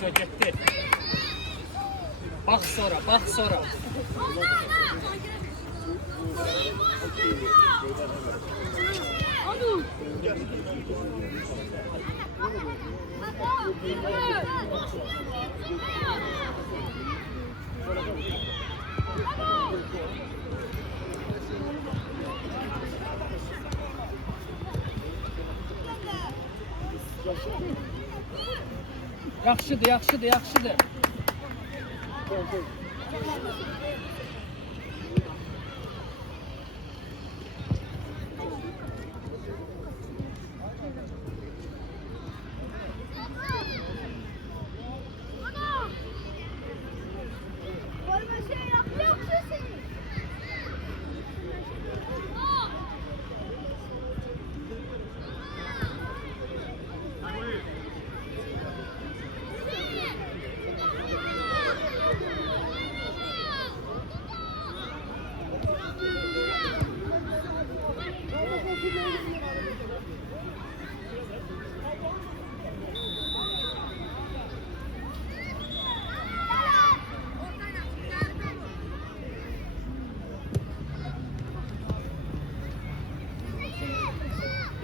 Gitti. Bak sonra, bak sonra. Yaxşıdır, yaxşıdır, yaxşıdır.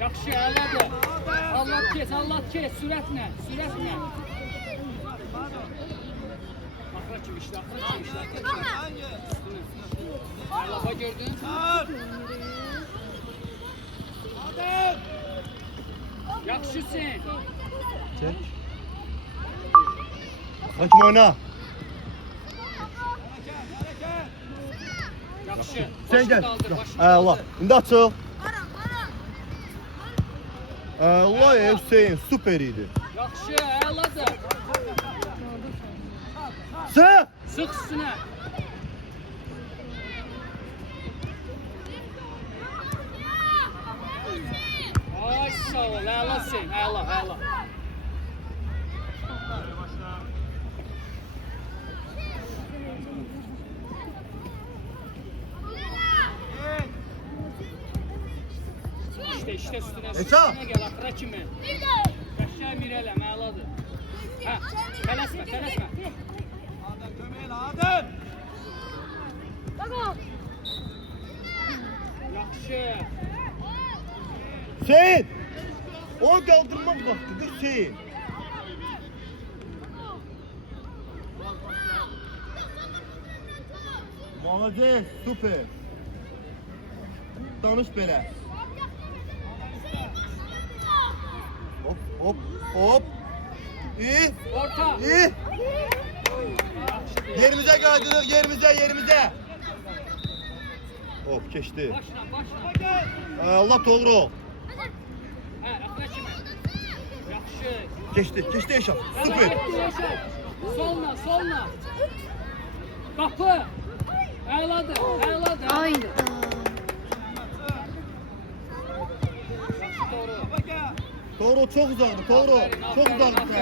Yaxşı, əladır. Allah kes, sürətlə, sürətlə. Axıra kimi işlə, axıra kimi işlə. Əlaqa gördün? Yaxşısın. Çek. Hakim oyna. Yaxşı. Sen gel. Başını Allah. qaldır. İndi açıl. Allah Hüseyin süper idi. Yaxşı, əladır. Sık. Sıx üstünə. Ay sağ ol, əlasın, əla. İşte üstüne gel, axıra kimi. Qəşəng mirələm, əladır. Hə, tələsmə. Adem kömeğe Adem. Yaxşı. Hüseyin. Onu kaldırmak vaktidir Hüseyin. Malades, süper. Danış belə. Hop. İyi. Orta. İyi. Yerimize kaydırır, yerimize. Hop, geçti. Başla. Allah doğru ol. Hə, axıra kimi. Yaxşı. Geçti Eşat. Süper. Solna. Qapı. Əladır. Ayda. Doğru çok uzakdı, doğru. Çok uzakdı.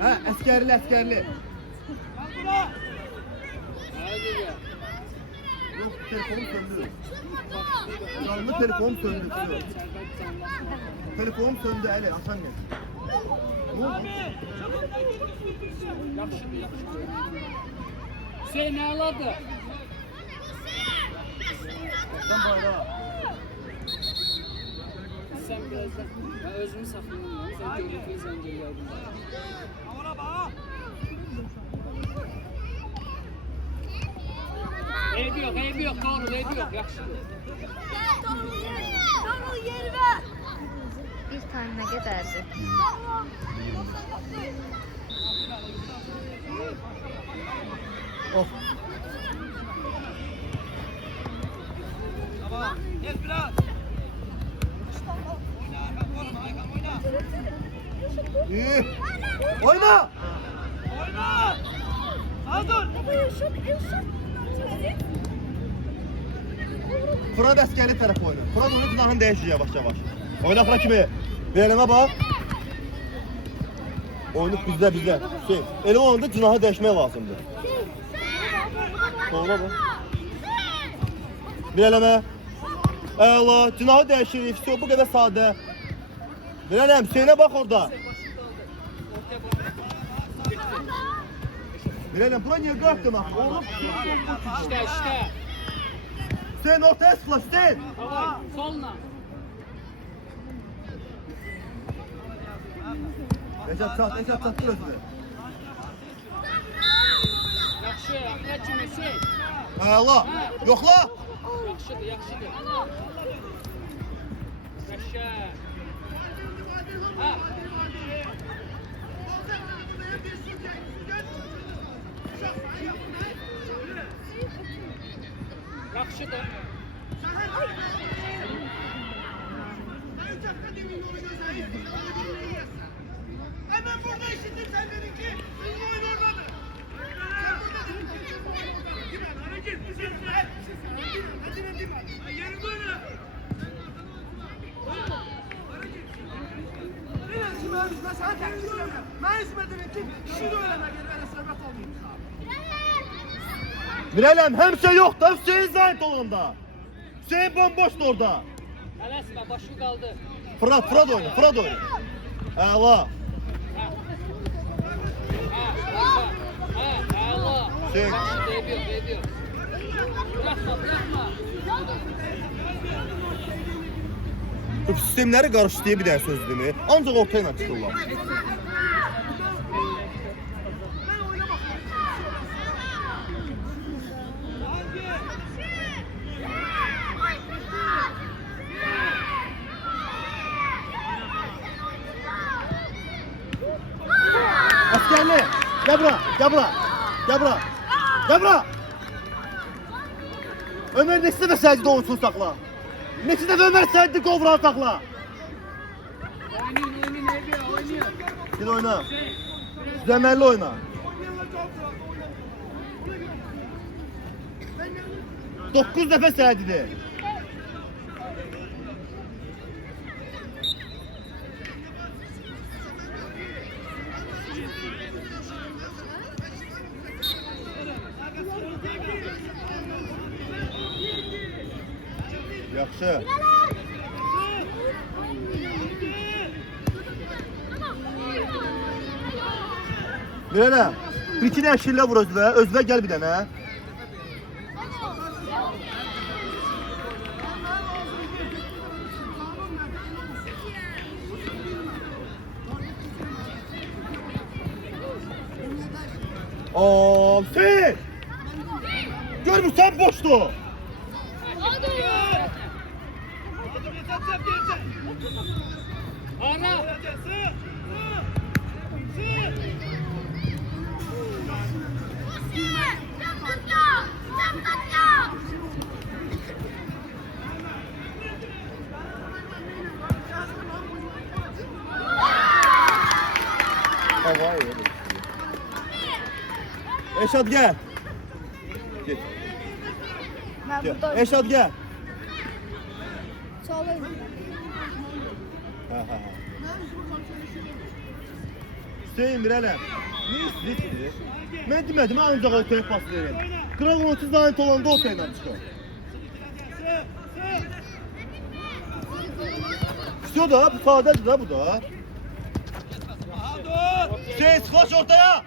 Ha, askerli. Yok, telefonum söndü. Canlı telefonum söndü. Telefonum söndü, hele Hasan gel. Ne oldu? Yaxşıdır. Hüseyin əladır. Sen bayrağı. Sen birazdan. Ben özümü saklayayım. Sen görüntüyü zəncir yardım. Havana bak. Eybi yok. Doğru, eybi yok. Yaxşıdır. Bir tane ne kadardı? Of. Tamam. Gel biraz. Oyna Hakan. İyi. Oyna. Dur. Fırat askerli taraf oyna. Fırat onun günahını değişiyor yavaş. Oyna Fırat kimi? Bir eleme bak. Oyunu bizde. Hüseyin. Elime oyunda günahı değişmeye lazımdır. Doğru mu? Bir eleme. Allah, günahı değişir. Bu kadar sade. Miralem Hüseyin'e bak orada. Ortaya bak. Miralem bura niye kalktın ha? Oğlum. İşte işte. Hüseyin ortaya sıkla Hüseyin. Davay. Solna. Eşat çat dur özünü. Yaxşı. Axıra kimi şey. Allah. Yoxla. Yaxşıdır, yaxşıdır. Qəşəng. Ha. Yaxşıdır. Hemen burada işittim sen dedin ki sizin oyun oradadır. Yerinde oyna. Ben sana teklif ediyorum. Ben hizmet ki şunu öğrenmek yerine sebep olmayayım. Miralem hemşe yok da Hüseyin zayıf olanda. Hüseyin bomboştu orada. Tələsmə, başı qaldı. Fırat oyna. Allah. Ha, əla. Şey. Yaxşı, eybi yox. Bırakma. Bu sistemləri qarışdığı bir dənə sözdür mü? Ancaq orta ilə çıxırlar. Askerli! Gel bura! Ömer neçə dəfə səcdə olsun saxla? Neçə dəfə Ömer səcdə qovran saxla? Oynayın, eybi yox, oynayın. Gel oyna. Zəmərli oyna. 9 dəfə səcdidir. Yaxşı. Mirələ, bir iki dənə şillə vur özvə gəl bir dənə. Hüseyin! Görmürsən boşdur. Ana! Eşat gel. Gel. Eşat gel. Hüseyin Mirələm, ne istəyir? Mən demədim, ancaq ortaya pas verin. Kral 30 zahit olanda ortaya çıxır. Şu da, bu sadədir da bu da. Hüseyin sıxlaş ortaya.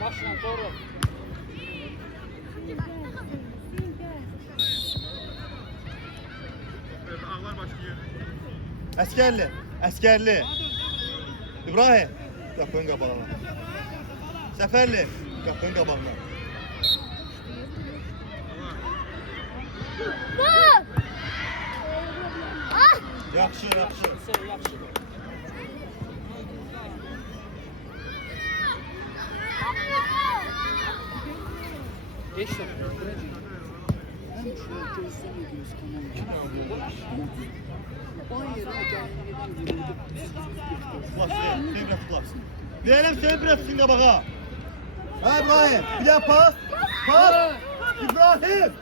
Başla, doğru. Əsgərli. İbrahim, qapının qabağına. Səfərli, qapının qabağına. Yaxşı. Sen yaxşıdır. Geç de. Ben şöyle gözlemediğimiz kanalın o yere gelmeden Tıklas. Diyelim sen biraz singe baka. Ha İbrahim, bir daha pas. İbrahim.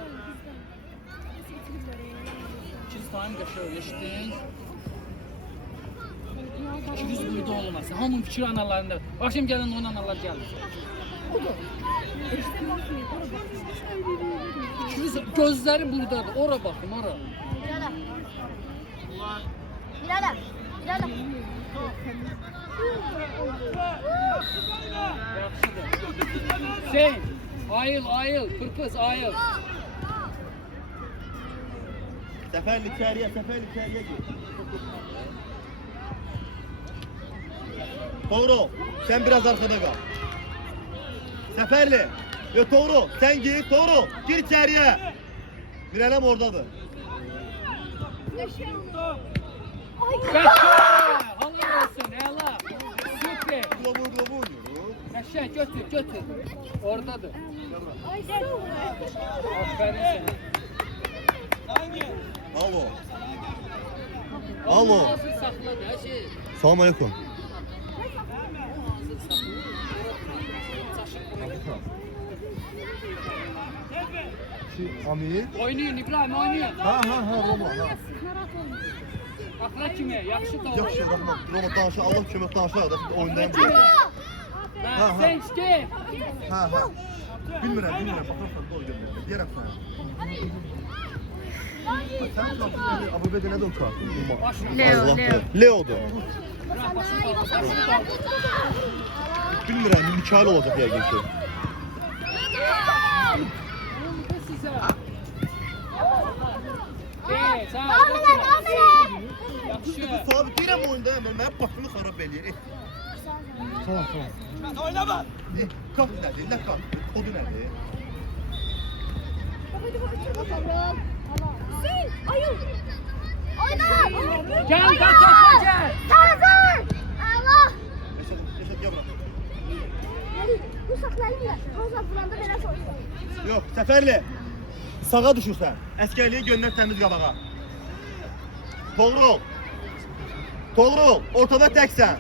İkinci time qəşəngləşdin. 200 burada olmaz. Hamının fikri analarında. Akşam gələn oyun analar gəlmir. İkiniz gözləri buradadır. Ora baxın, ora. Birader. Birader. Yaxşıdır. Hüseyin, ayıl, pırpız, ayıl. Seferli içeriye gir. Doğru. Sen biraz arkada kal. Seferli. Yo doğru. Sen gir. Doğru. Gir içeriye. Miralem oradadır. Qəşəng! Halal olsun, hala. Süper. Globu oynuyoruz. Qəşəng, götür. Oradadır. Aferin sənə. Alo. Alo. Hazır saxla da şey. Salam aleyküm. Amir. Oynayın İbrahim, oynayın. Ha Roma. Axıra kimi, yaxşı da Yaxşı Roma danışa Allah kömək danışa da oyundayım. Sen gel. Ha. Bilmirəm, baxarsan da o göndərəm. Deyirəm sənə. Sen kapıları Abu Bede ne de o kartı? Leo. Leo'du. Bilmirəm, Mikail olacaq yəqin ki. Sabit deyirəm oyundayım, mənim başımı xarab eləyir. Tamam. Oynama. Kart nədir? Nə kart? Kodu nədir? Ayıl. Oyna. Gel, topa gel. Hazır. Allah. Yaşad yavrum. Bu saklayayım da. Roza buranda belə soysun. Yox, Səfərli. Sağa düşürsən. Əskərliyi göndər təmiz qabağa. Doğru ol. Ortada təksən.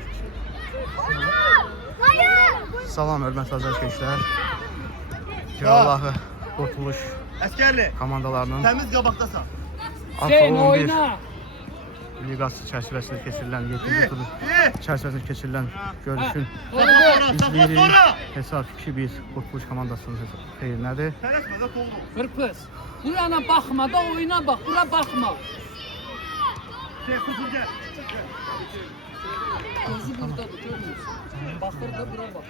Hayır. Salam, hörmətli azərkeşlər. Allahı Qurtuluş Əskərli. komandalarının Təmiz qabaqdasan. Sen Alfa 11 oyna. liqası çərçivəsində keçirilən 7-ci tur çərçivəsində keçirilən görüşün izləyirik. Sonra. Hesab 2-1 Qurtuluş komandasının xeyrinədir. Tələsmə də doğru. Pırpız. Burana bakma da oyuna bak. Bura bakma. Sıfır gel. Gözü buradadır, görmüyorsun. Bakır da bura bak.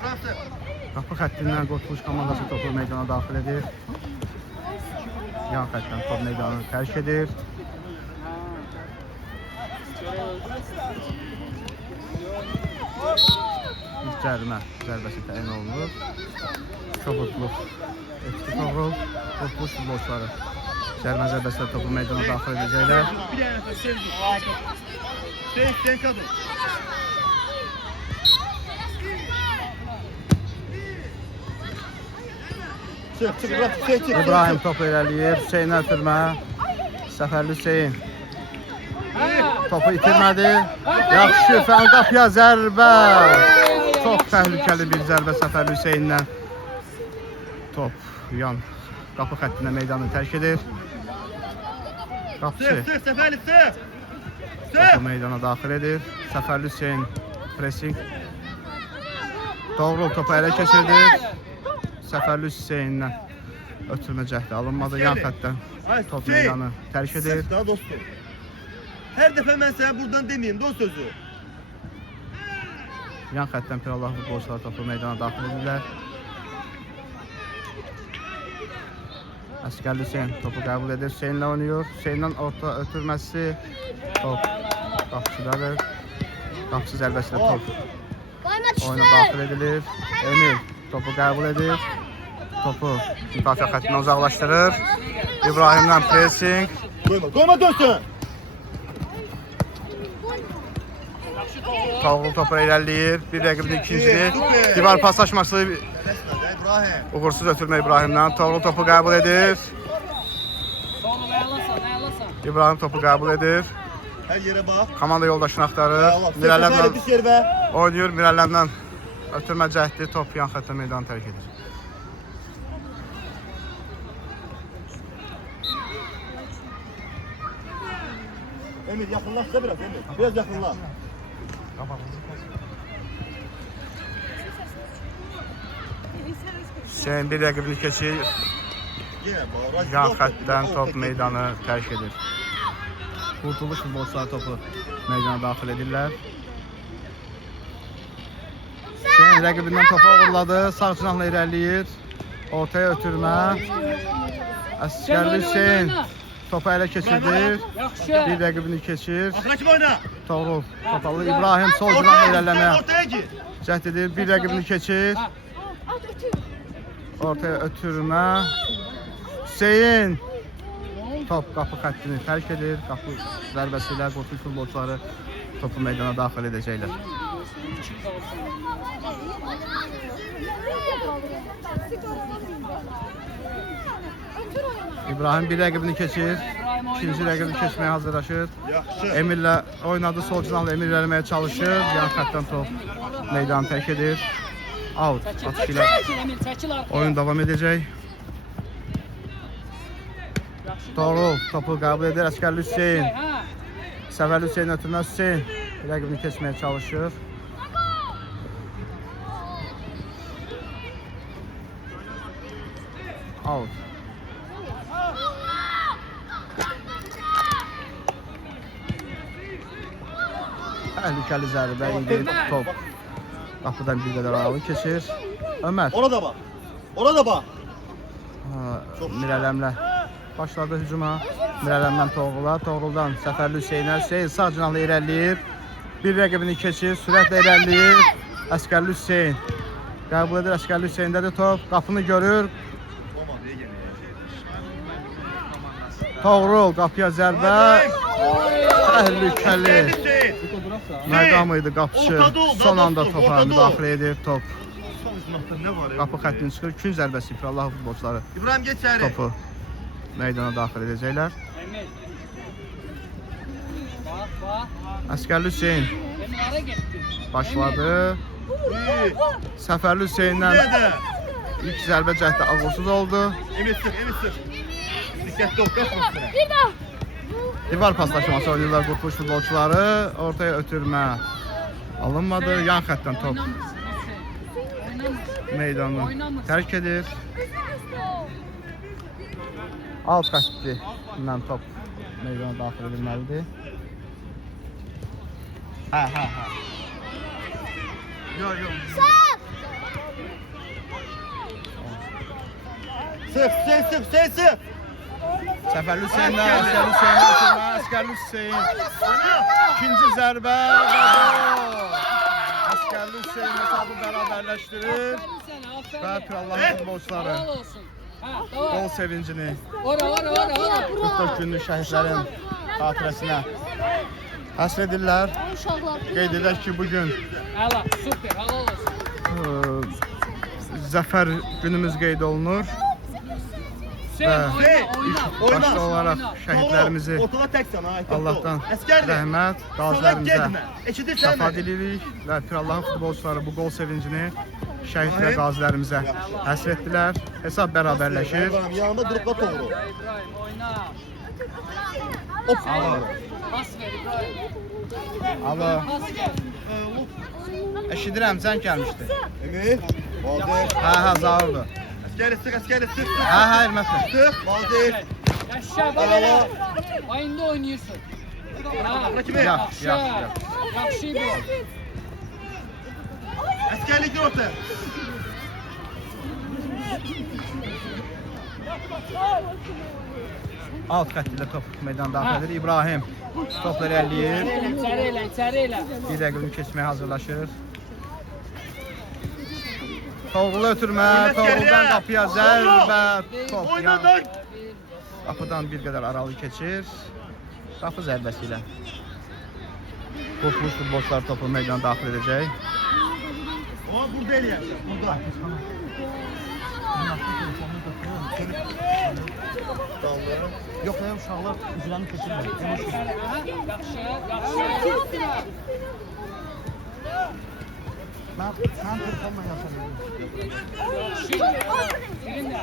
Burası. Qapı xəttindən Qurtuluş komandası topu meydana daxil edir. Yan xəttdən top meydanı tərk edir. İlk cərimə zərbəsi təyin olunur. Çobudluq Etkitoğlu, Qurtuluş futbolçuları cərimə zərbəsilə topu meydana daxil edəcəklər. Bir dənə sevgi. Sen kadın. Çık bırak. Çık. İbrahim topu irəliyir, Hüseyin ötürmə. Səfərli Hüseyin topu itirmədi. Yaxşı, Fəngapya zərbə. Çox təhlükəli bir zərbə Səfərli Hüseyindən. Top yan qapı xəttinə meydanı tərk edir. Qapısı Sık Seferli sık. topu meydana daxil edir. Səfərli Hüseyin pressing. Doğru topu ələ keçirdir. Səfərli Hüseyindən ötürmə cəhdi alınmadı. Yan xəttdən top meydanı tərk edir. Sık daha dostum. Her defa ben sana buradan demeyeyim dost sözü. Yan xəttdən Pirallah futbolçular topu meydana daxil edirlər. Əskərli Hüseyin topu qəbul edir. Hüseyinlə oynayır. Hüseyinlə orta ötürməsi. Top qapıçıdadır. Qapıçı zərbəsilə top oyuna daxil edilir. Emil topu qəbul edir. Topu müdafiə xəttindən uzaqlaşdırır. İbrahimdən pressing. Koyma dönsün. Tavğul topu irəliləyir. Bir rəqibin ikincidir. Divar paslaşması İbrahim. uğursuz ötürmə İbrahimdən. Tavğul topu qəbul edir. Sonra ayalasan. İbrahim topu qəbul edir. Her yere bak. Komanda yoldaşını axtarır. Seferli Mirəlləmlə düş yer be. oynayır. Mirəlləmlə ötürmə cəhdi top yan xəttə meydanı tərk edir. Emir yakınlaş da biraz Emir. Biraz yakınlaş. Hüseyin bir rəqibini keçir. Yine bağır. Yan xəttdən top meydanı tərk edir. Qurtuluş futbolçular topu meydana daxil edirlər. Hüseyin rəqibindən topu uğurladı. Sağ cinahla irəliyir. Ortaya ötürmə. Əsgərli Hüseyin topu ələ keçirdi. Yaxşı. Bir rəqibini keçir. Axıra kim oyna? Toğrul topalı İbrahim sol cinahla irələməyə Ortaya gir. cəhd edir. Bir rəqibini keçir. Ortaya ötürmə. Hüseyin top qapı xəttini tərk edir. Qapı zərbəsi ilə Qurtuluş futbolçuları topu meydana daxil edəcəklər. İbrahim bir rəqibini keçir. İkinci rəqibini keçməyə hazırlaşır. Yaxşı. Emirlə oynadı. Sol cinahla Emir irəliməyə çalışır. Yan xəttdən top meydanı tərk edir. Out. Atış ilə Emil çəkil arxaya. oyun davam edəcək. Doğru topu qəbul edir Əsgərli Hüseyin. Ha. Səfərli Hüseyin ötürmə Hüseyin rəqibini keçməyə çalışır. Out. Təhlükəli zərbə indi top qapıdan bir qədər aralı keçir. Ömər Ona da bak. Ona da bak. Mirələmlə başladı hücuma. Mirələmdən Toğrula, Toğruldan Səfərli Hüseynə. Hüseyin sağ cinahla irəliyir. Bir rəqibini keçir, sürətlə irəliyir. Əsgərli Hüseyin qəbul edir. Əsgərli Hüseyindədir top. Qapını görür. Toğrul qapıya zərbə. Təhlükəli. Məqam idi qapıcı. Son anda topa müdaxilə edir. Top Ne var ya? qapı xəttini çıxır. Kün zərbəsi İfrallah futbolçuları İbrahim geç içeri. topu meydana daxil edəcəklər. Emil. Bak. Əsgərli Hüseyin Emil hara getdi? başladı. Səfərli Hüseyndən Nerede? ilk zərbə cəhdi ağırsız oldu. Emir sık, Emir sık. Dikkatli ol, kaçmasın. Divar paslaşması oynayırlar Qurtuluş futbolçuları. Ortaya ötürmə alınmadı. Yan xəttdən top meydanı tərk edir. Alt xəttindən top meydana daxil edilməlidir. Hə. Yok yok. Sık, sen sık. Səfərli Hüseyindən Əsgərli Hüseyin ötürmə. Əsgərli Hüseyin ikinci zərbə və gol. Əsgərli Hüseyin hesabı bərabərləşdirir və Pirallahın futbolçuları Helal olsun. Ha, tamam. gol sevincini Ora. 44 günlük şəhidlərin xatirəsinə həsr edirlər. Qeyd edək ki, bugün Hala, super. Helal olsun. zəfər günümüz qeyd olunur. Sen oyna. Başta olaraq şəhidlərimizi Ortada tek sana. Allahdan Əsgərli. rəhmət, Sola qazilərimizə getmə. Eşidirsən şəfa mi? diliyirik və Pirallahın futbolçuları bu gol sevincini şəhid və qazilərimizə həsr etdilər. Hesab bərabərləşir. İbrahim yanında durup da doğru. İbrahim oyna. Hop. Pas ver İbrahim. Alo, Pas ver. eşidirəm, zəng gəlmişdi. Emir. Baldır. Hə, Zaurdur. Əsgərli sık, əsgərli sık. Hə, hörmətli. Sık. Baldır. Yaşa Al, böyle. al. Ayında oynuyorsun. Ha. Rakibim. Yaxşı. Yaxşı bu. Əsgərli gir ortaya. Alt xətt ilə top meydan daxil edir. İbrahim topları ələyir. İçeri elə. Bir rəqibini keçməyə hazırlaşır. Toğrulu ötürmə, Toğruldan qapıya zərbə, top yan. Oynadın. Qapıdan bir qədər aralı keçir. Qapı zərbəsi ilə Qurtuluş futbolçular topu meydana daxil edəcək. O burada eləyər. Burada. Yox, uşaqlar üzrəni keçirmir. Yaxşı. 1 Mən telefonla yaşadım. Birinlə.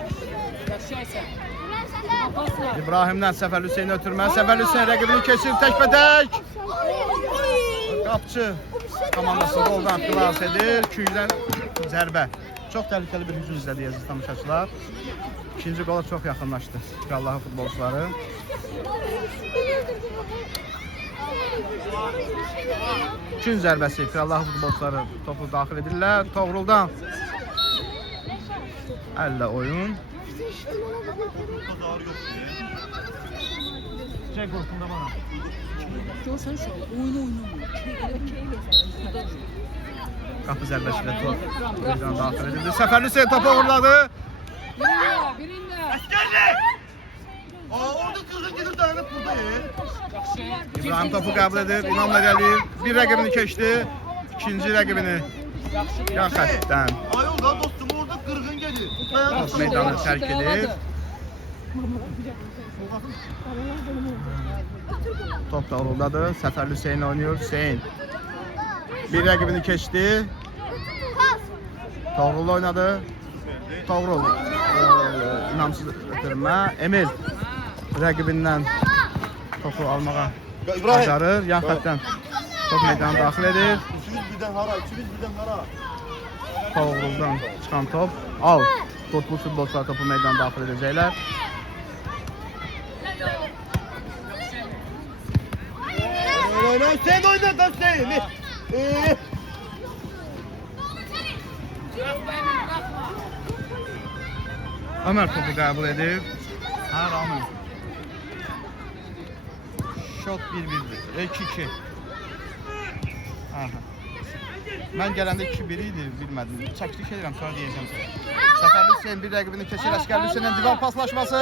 Yaşaysan. Pasla. İbrahimdən Səfər Hüseyn ötürmə. Səfər Hüseyn rəqibini keçir təkbətək. Qapçı komandası qoldan xilas edir. Küydən zərbə. Çox təhlükəli bir hücum izlədi əziz tamaşaçılar. İkinci qola çox yaxınlaşdı Allahın futbolçuları. Kün zərbəsi Allahın futbolçuları topu daxil edirlər. Toğruldan əllə oyun. Çək qorxunda bana. Görsən inşallah oyunu oynamır. Qapı zərbəsi ilə top meydana daxil edildi. Səfər Hüseyn topu uğurladı. Birinlə. Orada kırgın gelir dayanıp burada ya. İbrahim topu qəbul edir. İnamla gəlir. Bir rəqibini keçdi. İkinci rəqibini yan xəttdən Ayol da dostum orada kırgın gelir. top meydanı tərk edir. Top da oradadır. Səfər Hüseyn oynuyor. Hüseyn bir rəqibini keçdi. Toğrul oynadı. Toğrul inamsız ötürmə. Emil rəqibindən topu almağa bacarır. Yan xəttdən top meydana daxil edir. Üçümüz birden hara, üçümüz birden hara. Toğruldan çıxan top. Al. Futbol futbolçular topu meydana daxil edəcəklər. Sen oyna da sen. Ömer topu qəbul edir. Ha, Rami. Şot 1-1'dir. 2-2. Aha. Mən gələndə 2-1 idi, bilmədim. Çəkiliş edirəm, sonra deyəcəm sizə. Səfər Hüseyn bir rəqibini keçir. Əsgər Hüseynin divar paslaşması.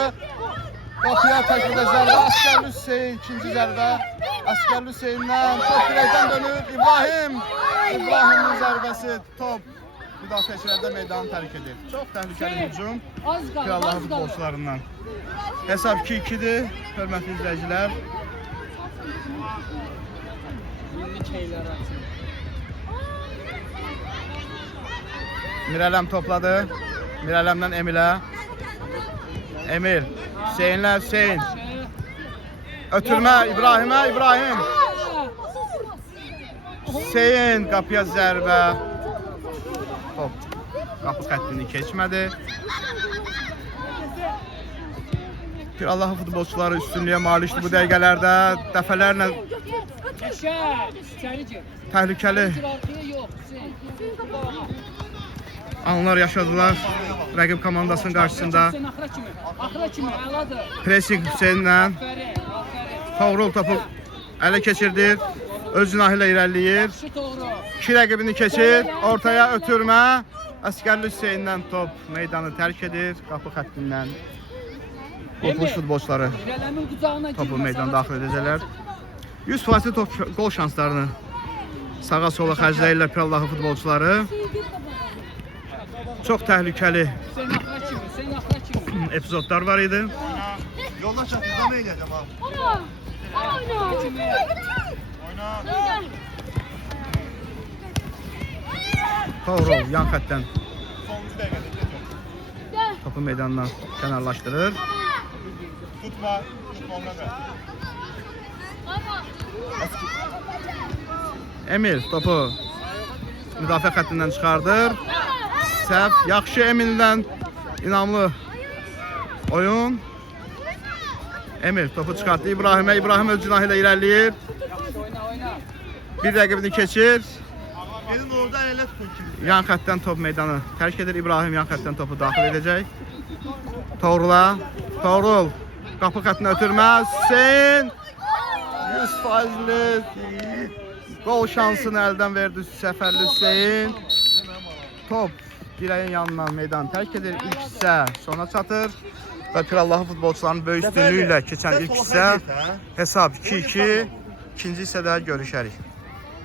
Qapıya təklidə zərbə. Əsgər Hüseyn ikinci zərbə. Əsgər Hüseyndən top dirəkdən dönür. İbrahimin zərbəsi top müdafiəçilərdə meydanı tərk edir. Çox təhlükəli hücum. Allahın futbolçularından. Hesab 2-2'dir. Hörmətli izləyicilər. Mirələm topladı. Mirələmdən Emilə. Emil. Hüseynlə Hüseyn. Ötürmə İbrahimə. İbrahim. Hüseyn qapıya zərbə. Top qapı xəttini keçmədi. Allahın futbolçuları üstünlüyə malikdir bu dəqiqələrdə. Dəfələrlə təhlükəli anlar yaşadılar rəqib komandasının qarşısında. Pressing Hüseynlə Toğrul topu ələ keçirdir. Öz cinahı ilə irəliləyir. İki rəqibini keçir. Ortaya ötürmə. Əsgərli Hüseynlə top meydanı tərk edir. Qapı xəttindən qopmuş futbolçuları topu meydana daxil edəcəklər. 100% top gol şanslarını sağa sola xərcləyirlər Allahın futbolçuları. Çox təhlükəli epizodlar var idi. Yolda çatırda mı eyleyeceğim abi? Toğrul yan xəttdən topu meydandan kənarlaşdırır. Tutma. Emil topu müdafiə xəttindən çıxardır. Səhv, yaxşı Emildən inamlı oyun. Emil topu çıxartdı İbrahimə. İbrahim öz cinahı ilə irəliləyir. Bir rəqibini keçir. Gelin orada elə tutun ki. Yan xəttdən top meydanı tərk edir. İbrahim yan xəttdən topu daxil edəcək. Toğrula. Toğrul qapı xəttinə ötürməz. Hüseyn 100% gol şansını əldən verdi Səfərli Hüseyn. Top direğin yanından meydan tərk edir. İlk hissə sona çatır. Və Allahın futbolçularının böyük üstünlüyü ilə keçən ilk hissə hesab 2-2. İkinci hissədə görüşərik.